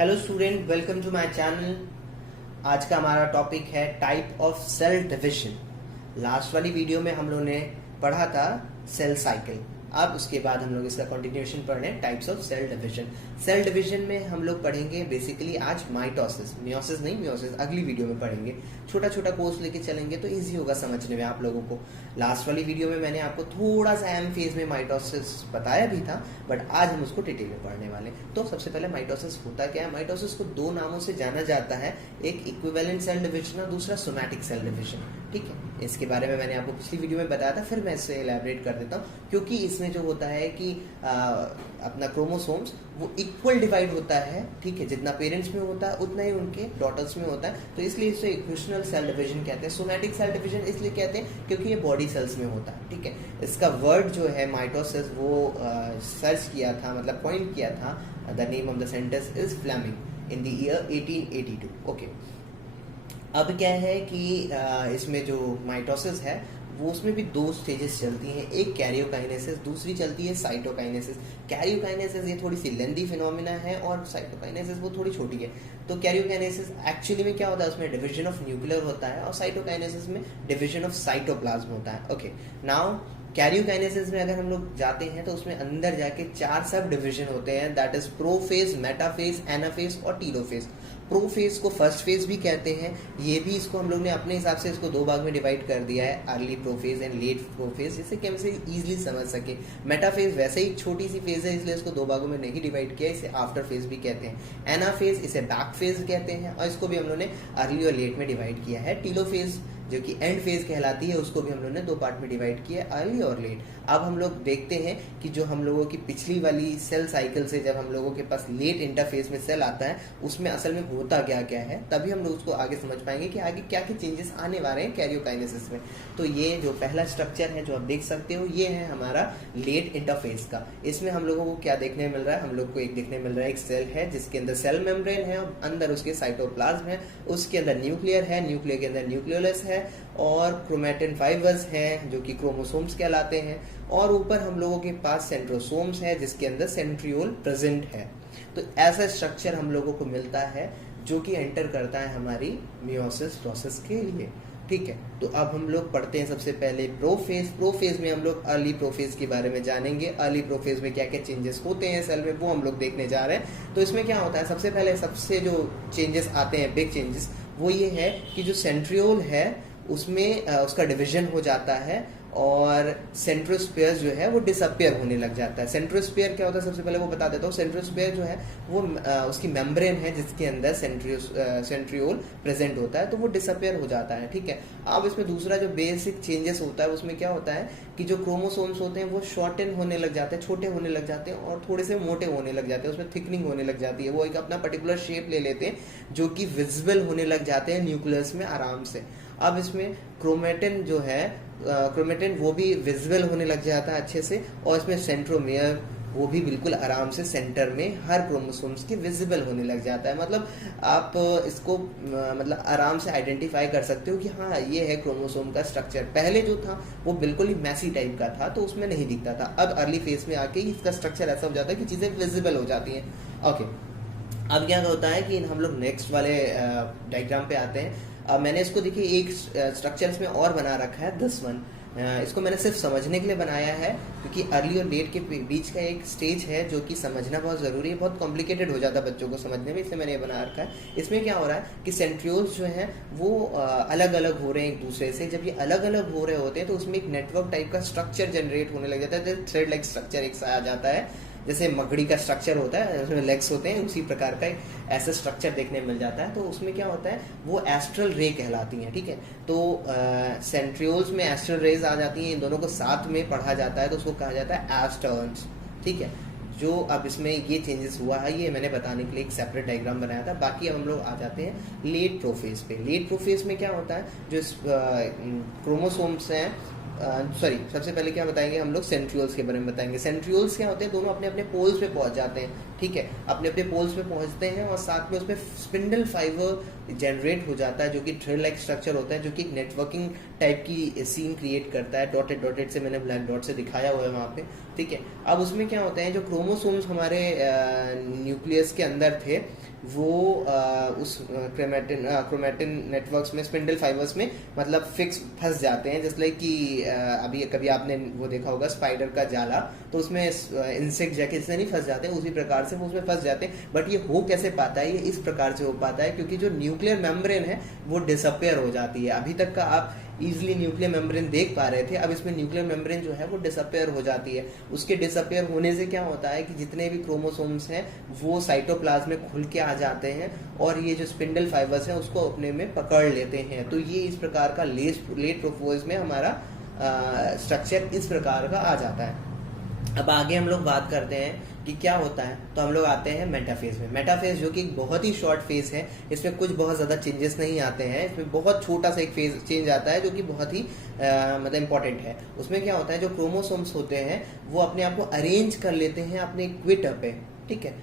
Hello student, welcome to my channel. आज का हमारा टॉपिक है type of cell division. Last वाली वीडियो में हम लोगों ने पढ़ा था सेल साइकिल। अब उसके बाद हम लोग इसका कंटिन्यूएशन पढ़ रहे हैं types of cell division. Cell division में हम लोग पढ़ेंगे बेसिकली आज माइटोसिस, मियोसिस नहीं, मियोसिस अगली वीडियो में पढ़ेंगे। छोटा छोटा कोर्स लेके चलेंगे तो इजी होगा समझने में आप लोगों को। लास्ट वाली वीडियो में मैंने आपको थोड़ा सा एम फेज में माइटोसिस बताया भी था, बट आज हम उसको डिटेल में पढ़ने वाले। तो सबसे पहले माइटोसिस होता क्या है। माइटोसिस को दो नामों से जाना जाता है, एक इक्विवेलेंट सेल डिविजन और दूसरा सोमैटिक सेल डिविजन। ठीक है, इसके बारे में मैंने आपको पिछली वीडियो में बताया था, फिर मैं इससे एलैबोरेट कर देता हूँ। क्योंकि इसमें जो होता है कि अपना क्रोमोसोम्स वो इक्वल डिवाइड होता है। ठीक है, जितना पेरेंट्स में होता है उतना ही उनके डॉटर्स में होता है, तो इसलिए इसे इक्वेशनल सेल डिवीजन कहते हैं। सोमैटिक सेल डिवीजन इसलिए कहते हैं क्योंकि ये बॉडी सेल्स में होता है। ठीक है, इसका वर्ड जो है माइटोसिस वो सर्च किया था, मतलब पॉइंट किया था, the name of the scientist is Flemming in the year 1882। Okay, अब क्या है कि इसमें जो माइटोसिस है वो उसमें भी दो स्टेजेस चलती हैं, एक कैरियोकाइनेसिस, दूसरी चलती है साइटोकाइनेसिस। कैरियोकाइनेसिस ये थोड़ी सी लेंदी फिनोमिना है और साइटोकाइनेसिस वो थोड़ी छोटी है। तो कैरियोकाइनेसिस एक्चुअली में क्या होता है, उसमें डिवीजन ऑफ न्यूक्लियर होता है, और साइटोकाइनेसिस में डिवीजन ऑफ साइटोप्लाज्म होता है। ओके, नाउ कैरियोकाइनेसिस में अगर हम लोग जाते हैं तो उसमें अंदर जाके चार सब डिवीजन होते हैं, that is prophase, metaphase, anaphase और टीलोफेज। प्रोफेज को फर्स्ट फेज भी कहते हैं। ये भी इसको हम लोग ने अपने हिसाब से इसको दो भाग में डिवाइड कर दिया है, early prophase and let prophase, जिससे कि हम इसे इजीली समझ सके। मेटाफेज वैसे ही छोटी सी फेज है, इसलिए इसको दो भागों में नहीं डिवाइड किया, इसे आफ्टर फेज भी कहते हैं। एनाफेज इसे बैक फेज कहते हैं, और इसको भी हम लोग ने अर्ली और लेट में डिवाइड किया है। टीलोफेज जो कि एंड फेज कहलाती है, उसको भी हम लोग ने दो पार्ट में डिवाइड किया, अर्ली और लेट। अब हम लोग देखते हैं कि जो हम लोगों की पिछली वाली सेल साइकिल से जब हम लोगों के पास लेट इंटरफेज में सेल आता है, उसमें असल में होता क्या क्या है, तभी हम लोग उसको आगे समझ पाएंगे कि आगे क्या क्या चेंजेस आने वाले हैं कैरियोकाइनेसिस में। तो ये जो पहला स्ट्रक्चर है जो आप देख सकते हो, ये है हमारा लेट इंटरफेज का। इसमें हम लोगों को क्या देखने मिल रहा है, हम लोग को एक देखने मिल रहा है, एक सेल है जिसके अंदर सेल मेम्ब्रेन है, और अंदर उसके साइटोप्लाज्म है, उसके अंदर न्यूक्लियर है, न्यूक्लियर के अंदर न्यूक्लियोलस है, और क्रोमैटिन फाइबर्स हैं जो कि क्रोमोसोम्स कहलाते हैं, और ऊपर हम लोगों के पास सेंट्रोसोम्स है जिसके अंदर सेंट्रियोल प्रेजेंट है। तो ऐसा स्ट्रक्चर हम लोगों को मिलता है जो कि एंटर करता है हमारी मियोसिस प्रोसेस के लिए। ठीक है, तो अब हम लोग पढ़ते हैं सबसे पहले प्रोफेज। प्रोफेज में हम लोग अर्ली प्रोफेज के बारे में जानेंगे। अर्ली प्रोफेज में क्या क्या चेंजेस होते हैं सेल में, वो हम लोग देखने जा रहे हैं। तो इसमें क्या होता है, सबसे पहले सबसे जो चेंजेस आते हैं, बिग चेंजेस, वो ये है कि जो सेंट्रियोल है उसमें उसका डिवीजन हो जाता है, और सेंट्रोस्फीयर जो है वो डिसअपियर होने लग जाता है। सेंट्रोस्फीयर क्या होता है, सबसे पहले वो बता देता हूँ। सेंट्रोस्फीयर जो है वो उसकी मेम्ब्रेन है जिसके अंदर सेंट्रियोल प्रेजेंट होता है, तो वो डिसअपियर हो जाता है। ठीक है, अब इसमें दूसरा जो बेसिक चेंजेस होता है उसमें क्या होता है कि जो क्रोमोसोम्स होते हैं वो शॉर्टन होने लग जाते हैं, छोटे होने लग जाते हैं, और थोड़े से मोटे होने लग जाते हैं, उसमें थिकनिंग होने लग जाती है, वो एक अपना पर्टिकुलर शेप ले लेते हैं जो कि विजिबल होने लग जाते हैं न्यूक्लियस में आराम से। अब इसमें क्रोमेटिन जो है, क्रोमेटिन वो भी विजिबल होने लग जाता है अच्छे से, और इसमें सेंट्रोमियर वो भी बिल्कुल आराम से सेंटर में हर क्रोमोसोम्स के विजिबल होने लग जाता है। मतलब आप इसको मतलब आराम से आइडेंटिफाई कर सकते हो कि हाँ ये है क्रोमोसोम का स्ट्रक्चर। पहले जो था वो बिल्कुल ही मैसी टाइप का था, तो उसमें नहीं दिखता था। अब अर्ली फेज में आके इसका स्ट्रक्चर ऐसा हो जाता है कि चीज़ें विजिबल हो जाती हैं। ओके, अब क्या होता है कि हम लोग नेक्स्ट वाले डायग्राम पे आते हैं। मैंने इसको देखिए एक स्ट्रक्चर इसमें और बना रखा है, दिस वन। इसको मैंने सिर्फ समझने के लिए बनाया है, क्योंकि अर्ली और लेट के बीच का एक स्टेज है जो कि समझना बहुत ज़रूरी है, बहुत कॉम्प्लिकेटेड हो जाता है बच्चों को समझने में, इसलिए मैंने ये बना रखा है। इसमें क्या हो रहा है कि सेंट्रियोल्स जो हैं वो अलग अलग हो रहे हैं एक दूसरे से। जब ये अलग अलग हो रहे होते हैं तो उसमें एक नेटवर्क टाइप का स्ट्रक्चर जनरेट होने लग जाता है, थ्रेड लाइक स्ट्रक्चर एक सा आ जाता है, जैसे मकड़ी का स्ट्रक्चर होता है, उसमें लेग्स होते हैं, उसी प्रकार का एक ऐसा स्ट्रक्चर देखने मिल जाता है। तो उसमें क्या होता है, वो एस्ट्रल रे कहलाती हैं। ठीक है, तो सेंट्रियोल्स में एस्ट्रल रेज आ जाती हैं, इन दोनों को साथ में पढ़ा जाता है, तो उसको कहा जाता है एस्टर्न्स। ठीक है, जो अब इसमें ये चेंजेस हुआ है ये मैंने बताने के लिए एक सेपरेट डायग्राम बनाया था। बाकी अब हम लोग आ जाते हैं लेट प्रोफेज पे। लेट प्रोफेज में क्या होता है, जो क्रोमोसोम्स हैं, सबसे पहले क्या बताएंगे हम लोग, सेंट्रियोल्स के बारे में बताएंगे। सेंट्रियोल्स क्या होते हैं, दोनों अपने अपने पोल्स पे पहुंच जाते हैं। ठीक है, अपने अपने पोल्स पे पहुंचते हैं और साथ में उसमें स्पिंडल फाइबर जनरेट हो जाता है जो कि थ्रेड लाइक स्ट्रक्चर होता है, जो कि नेटवर्किंग टाइप की सीन क्रिएट करता है। डॉटेड डॉटेड से मैंने ब्लैक डॉट से दिखाया हुआ है वहाँ पे, ठीक है। अब उसमें क्या होता है, जो क्रोमोसोम्स हमारे न्यूक्लियस के अंदर थे वो उस क्रोमेटिन नेटवर्क्स में, स्पिंडल फाइबर्स में मतलब फिक्स फंस जाते हैं। जैसे लाइक कि अभी कभी आपने वो देखा होगा स्पाइडर का जाला, तो उसमें इंसेक्ट जैसे से नहीं फंस जाते हैं, उसी प्रकार से वो उसमें फंस जाते हैं। बट ये हो कैसे पाता है, ये इस प्रकार से हो पाता है क्योंकि जो न्यूक्लियर मेम्ब्रेन है वो डिसअपेयर हो जाती है। अभी तक का आप इजिली न्यूक्लियर मेम्ब्रेन देख पा रहे थे, अब इसमें न्यूक्लियर मेम्ब्रेन जो है वो डिसअपेयर हो जाती है। उसके डिसअपेयर होने से क्या होता है कि जितने भी क्रोमोसोम्स हैं वो साइटोप्लाज्म में खुल के आ जाते हैं और ये जो स्पिंडल फाइबर्स हैं उसको अपने में पकड़ लेते हैं। तो ये इस प्रकार का लेट प्रोफोज में हमारा स्ट्रक्चर इस प्रकार का आ जाता है। अब आगे हम लोग बात करते हैं कि क्या होता है, तो हम लोग आते हैं मेटाफेज में। मेटाफेज जो कि बहुत ही शॉर्ट फेज है, इसमें कुछ बहुत ज़्यादा चेंजेस नहीं आते हैं, इसमें बहुत छोटा सा एक फेज चेंज आता है जो कि बहुत ही मतलब इंपॉर्टेंट है। उसमें क्या होता है, जो क्रोमोसोम्स होते हैं वो अपने आप को अरेंज कर लेते हैं अपने इक्वेटर पे, ठीक है,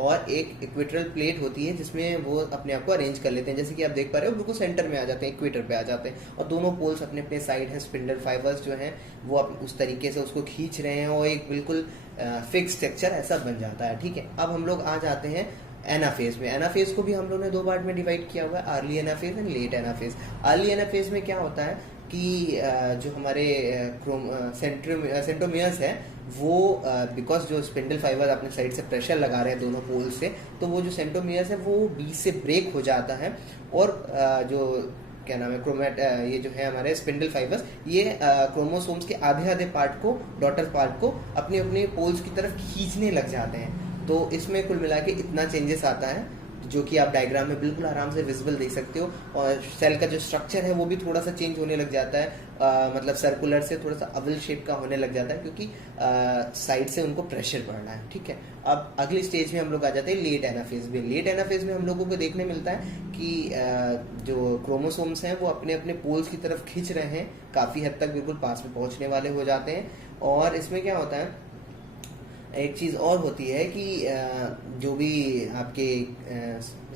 और एक इक्वेटरल प्लेट होती है जिसमें वो अपने आप को अरेंज कर लेते हैं। जैसे कि आप देख पा रहे हो बिल्कुल सेंटर में आ जाते हैं, इक्वेटर पे आ जाते हैं और दोनों पोल्स अपने अपने साइड हैं। स्पिंडल फाइबर्स जो हैं वो उस तरीके से उसको खींच रहे हैं और एक बिल्कुल फिक्स स्ट्रक्चर ऐसा बन जाता है, ठीक है। अब हम लोग आ जाते हैं एनाफेज में। एनाफेज को भी हम लोगों ने दो पार्ट में डिवाइड किया हुआ है, early anaphase and let anaphase. Early anaphase में क्या होता है कि जो हमारे सेंट्रोमियर्स है वो बिकॉज जो स्पिंडल फाइबर अपने साइड से प्रेशर लगा रहे हैं दोनों पोल से, तो वो जो सेंट्रोमियर्स है वो बीच से ब्रेक हो जाता है और जो क्या नाम है ये जो है हमारे स्पिंडल फाइबर्स, ये क्रोमोसोम्स के आधे आधे पार्ट को, डॉटर पार्ट को अपने अपने पोल्स की तरफ खींचने लग जाते हैं। तो इसमें कुल मिला के इतना चेंजेस आता है जो कि आप डायग्राम में बिल्कुल आराम से विजिबल देख सकते हो। और सेल का जो स्ट्रक्चर है वो भी थोड़ा सा चेंज होने लग जाता है, मतलब सर्कुलर से थोड़ा सा अवल शेप का होने लग जाता है क्योंकि साइड से उनको प्रेशर पड़ रहा है, ठीक है। अब अगली स्टेज में हम लोग आ जाते हैं लेट एनाफेज में। लेट एनाफेज में हम लोगों को देखने मिलता है कि जो क्रोमोसोम्स हैं वो अपने अपने पोल्स की तरफ खींच रहे हैं, काफ़ी हद तक बिल्कुल पास में पहुंचने वाले हो जाते हैं। और इसमें क्या होता है, एक चीज़ और होती है कि जो भी आपके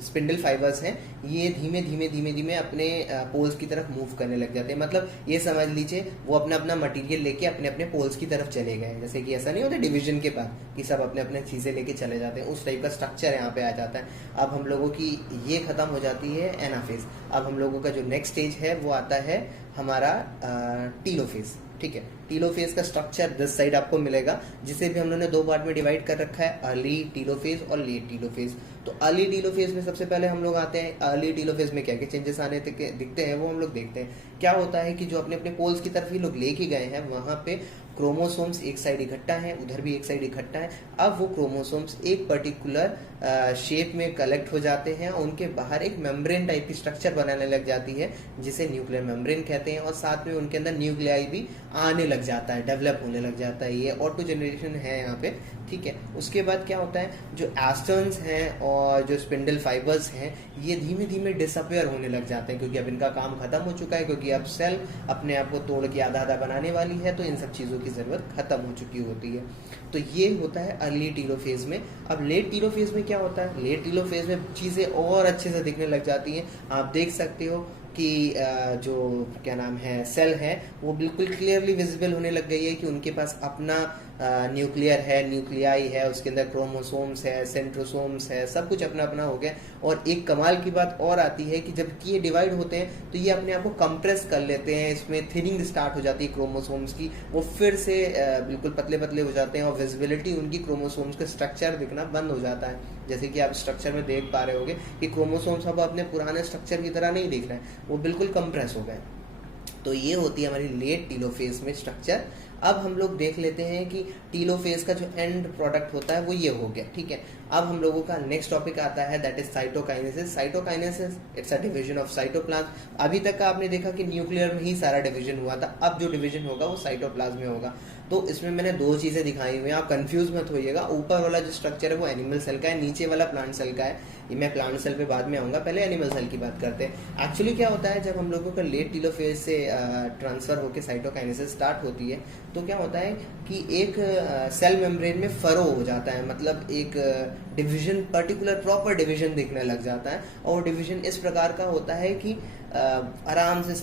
स्पिंडल फाइबर्स हैं ये धीमे धीमे धीमे धीमे अपने पोल्स की तरफ मूव करने लग जाते हैं। मतलब ये समझ लीजिए वो अपना अपना मटेरियल लेके अपने अपने पोल्स की तरफ चले गए। जैसे कि ऐसा नहीं होता डिवीजन के बाद कि सब अपने अपने चीज़ें लेके चले जाते हैं, उस टाइप का स्ट्रक्चर यहाँ पे आ जाता है। अब हम लोगों की ये ख़त्म हो जाती है एनाफेज। अब हम लोगों का जो नेक्स्ट स्टेज है वो आता है हमारा टीलोफेज, ठीक है। टीलोफेज का स्ट्रक्चर दिस साइड आपको मिलेगा, जिसे भी हम लोगों ने दो पार्ट में डिवाइड कर रखा है, अर्ली टीलोफेज और लेट टीलोफेज। तो अर्ली टीलोफेज में सबसे पहले हम लोग आते हैं। अर्ली टीलोफेज में क्या क्या चेंजेस आने दिखते हैं वो हम लोग देखते हैं। क्या होता है कि जो अपने अपने पोल्स की तरफ ही लोग लेके गए हैं वहाँ पे क्रोमोसोम्स एक साइड इकट्ठा है, उधर भी एक साइड इकट्ठा है। अब वो क्रोमोसोम्स एक पर्टिकुलर शेप में कलेक्ट हो जाते हैं और उनके बाहर एक मेम्ब्रेन टाइप की स्ट्रक्चर बनाने लग जाती है जिसे न्यूक्लियर मेम्ब्रेन कहते हैं। और साथ में उनके अंदर न्यूक्लियाई भी आने लग जाता है, डेवलप होने लग जाता है। ये ऑटो जनरेशन है यहाँ पे, ठीक है। उसके बाद क्या होता है, जो एस्टर्न्स हैं और जो स्पिंडल फाइबर्स हैं ये धीमे धीमे डिसअपेयर होने लग जाते हैं क्योंकि अब इनका काम खत्म हो चुका है, क्योंकि अब सेल अपने आप को तोड़ के आधा आधा बनाने वाली है, तो इन सब चीज़ों की ज़रूरत खत्म हो चुकी होती है। तो ये होता है अर्ली टीलोफेज में। अब लेट टीलोफेज में क्या होता है, लेट टीलोफेज में चीज़ें और अच्छे से दिखने लग जाती हैं। आप देख सकते हो कि जो क्या नाम है सेल है वो बिल्कुल क्लियरली विजिबल होने लग गई है कि उनके पास अपना न्यूक्लियर है, न्यूक्लियाई है, उसके अंदर क्रोमोसोम्स है, सेंट्रोसोम्स है, सब कुछ अपना अपना हो गया। और एक कमाल की बात और आती है कि जब ये डिवाइड होते हैं तो ये अपने आप को कंप्रेस कर लेते हैं, इसमें थिनिंग स्टार्ट हो जाती है क्रोमोसोम्स की, वो फिर से बिल्कुल पतले पतले हो जाते हैं और विजिबिलिटी उनकी क्रोमोसोम्स का स्ट्रक्चर दिखना बंद हो जाता है। जैसे कि आप स्ट्रक्चर में देख पा रहे होगे कि क्रोमोसोम्स अब अपने पुराने स्ट्रक्चर की तरह नहीं दिख रहे हैं, वो बिल्कुल कंप्रेस हो गए। तो ये होती है हमारी लेट टीलोफेज में स्ट्रक्चर। अब हम लोग देख लेते हैं कि टीलोफेज का जो एंड प्रोडक्ट होता है वो ये हो गया, ठीक है। अब हम लोगों का नेक्स्ट टॉपिक आता है, that is cytokinesis. Cytokinesis it's a division of cytoplasm. अभी तक आपने देखा कि न्यूक्लियर में ही सारा डिवीजन हुआ था, अब जो डिवीजन होगा वो साइटोप्लाज्म में होगा। तो इसमें मैंने दो चीज़ें दिखाई हुई हैं, आप कंफ्यूज मत होइएगा। ऊपर वाला जो स्ट्रक्चर है वो एनिमल सेल का है, नीचे वाला प्लांट सेल का है। ये मैं प्लांट सेल पे बाद में आऊँगा, पहले एनिमल सेल की बात करते हैं। एक्चुअली क्या होता है, जब हम लोगों का लेट टीलोफेज से ट्रांसफर होकर साइटोकाइनेसिस स्टार्ट होती है, तो क्या होता है कि एक सेल मेम्ब्रेन में फरो हो जाता है, मतलब एक डिवीजन, पर्टिकुलर प्रॉपर डिवीजन दिखने लग जाता है। और डिवीजन इस प्रकार का होता है कि आराम से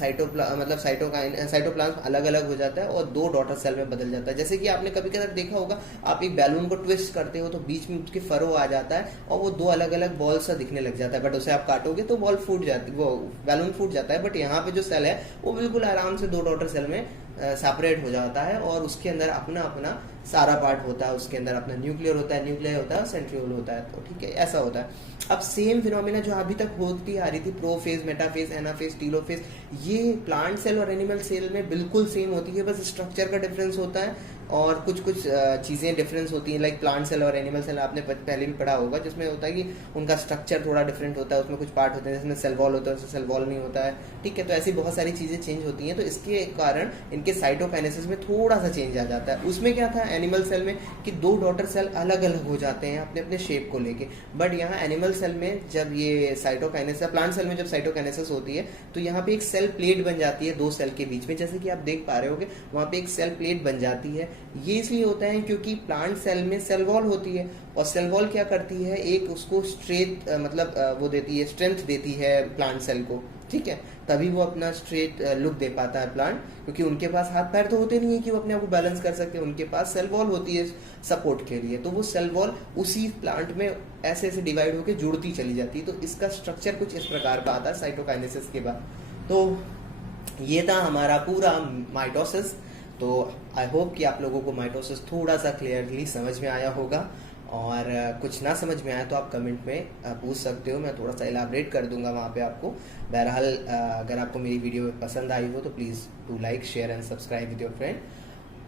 मतलब साइटोप्लाज्म अलग अलग हो जाता है और दो डॉटर सेल में बदल जाता है। जैसे कि आपने कभी कभी देखा होगा, आप एक बैलून को ट्विस्ट करते हो तो बीच में उसके फरो आ जाता है और वो दो अलग अलग बॉल सा दिखने लग जाता है, बट उसे आप काटोगे तो बॉल फूट जाती, वो बैलून फूट जाता है। बट यहाँ पे जो सेल है वो बिल्कुल आराम से दो डॉटर सेल में सेपरेट हो जाता है और उसके अंदर अपना अपना सारा पार्ट होता है। उसके अंदर अपना न्यूक्लियर होता है, सेंट्रियोल होता है। तो ठीक है, ऐसा होता है। अब सेम फिनोमिना जो अभी तक होती आ रही थी, प्रोफेज, मेटाफेज, एनाफेज, टीलोफेज, ये प्लांट सेल और एनिमल सेल में बिल्कुल सेम होती है, बस स्ट्रक्चर का डिफरेंस होता है और कुछ कुछ चीज़ें डिफरेंस होती हैं। लाइक प्लांट सेल और एनिमल सेल आपने पहले भी पढ़ा होगा, जिसमें होता है कि उनका स्ट्रक्चर थोड़ा डिफरेंट होता है, उसमें कुछ पार्ट होते हैं जिसमें सेल वॉल होता है, उसमें सेल वॉल नहीं होता है। ठीक है, तो ऐसी बहुत सारी चीज़ें चेंज होती हैं, तो इसके कारण इनके साइटोकाइनेसिस में थोड़ा सा चेंज आ जाता है। उसमें क्या था एनिमल सेल में कि दो डॉटर सेल अलग अलग हो जाते हैं अपने अपने शेप को लेके, बट यहाँ एनिमल सेल में जब ये साइटोकाइनेसिस, प्लांट सेल में जब साइटोकाइनेसिस होती है तो यहाँ पे एक सेल प्लेट बन जाती है दो सेल के बीच में, जैसे कि आप देख पा रहे होगे वहाँ पे एक सेल प्लेट बन जाती है। ये इसलिए होता है क्योंकि प्लांट सेल में सेल वॉल होती है और सेल वॉल क्या करती है, एक उसको स्ट्रेट मतलब वो देती है, स्ट्रेंथ देती है प्लांट सेल को। ठीक है, तभी वो अपना स्ट्रेट लुक दे पाता है प्लांट, क्योंकि उनके पास हाथ पैर तो होते नहीं है कि वो अपने आप को बैलेंस कर सकते हैं, उनके पास सेल वॉल होती है सपोर्ट के लिए। तो वो सेल वॉल उसी प्लांट में ऐसे ऐसे डिवाइड होकर जुड़ती चली जाती है। तो इसका स्ट्रक्चर कुछ इस प्रकार का आता है साइटोकाइनेसिस के बाद। तो ये था हमारा पूरा माइटोसिस। तो आई होप कि आप लोगों को माइटोसिस थोड़ा सा क्लियरली समझ में आया होगा, और कुछ ना समझ में आया तो आप कमेंट में पूछ सकते हो, मैं थोड़ा सा इलाबरेट कर दूंगा वहाँ पे आपको। बहरहाल अगर आपको मेरी वीडियो पसंद आई हो तो please do like, share and subscribe with your friend,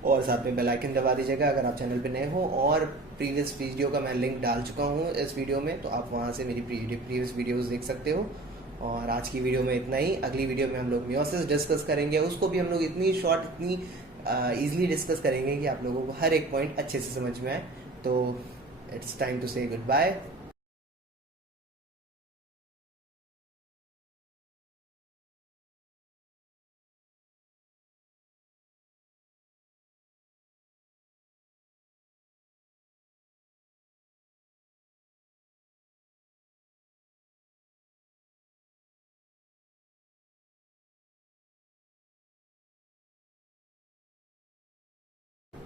और साथ में बेल आइकन दबा दीजिएगा अगर आप चैनल पे नए हो। और प्रीवियस वीडियो का मैं लिंक डाल चुका हूँ इस वीडियो में, तो आप वहाँ से मेरी प्रीवियस वीडियोस देख सकते हो। और आज की वीडियो में इतना ही। अगली वीडियो में हम लोग मियोसिस डिस्कस करेंगे, उसको भी हम लोग इतनी शॉर्ट, इतनी ईजिली डिस्कस करेंगे कि आप लोगों को हर एक पॉइंट अच्छे से समझ में आए। तो it's time to say good bye.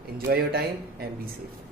Enjoy your time and be safe.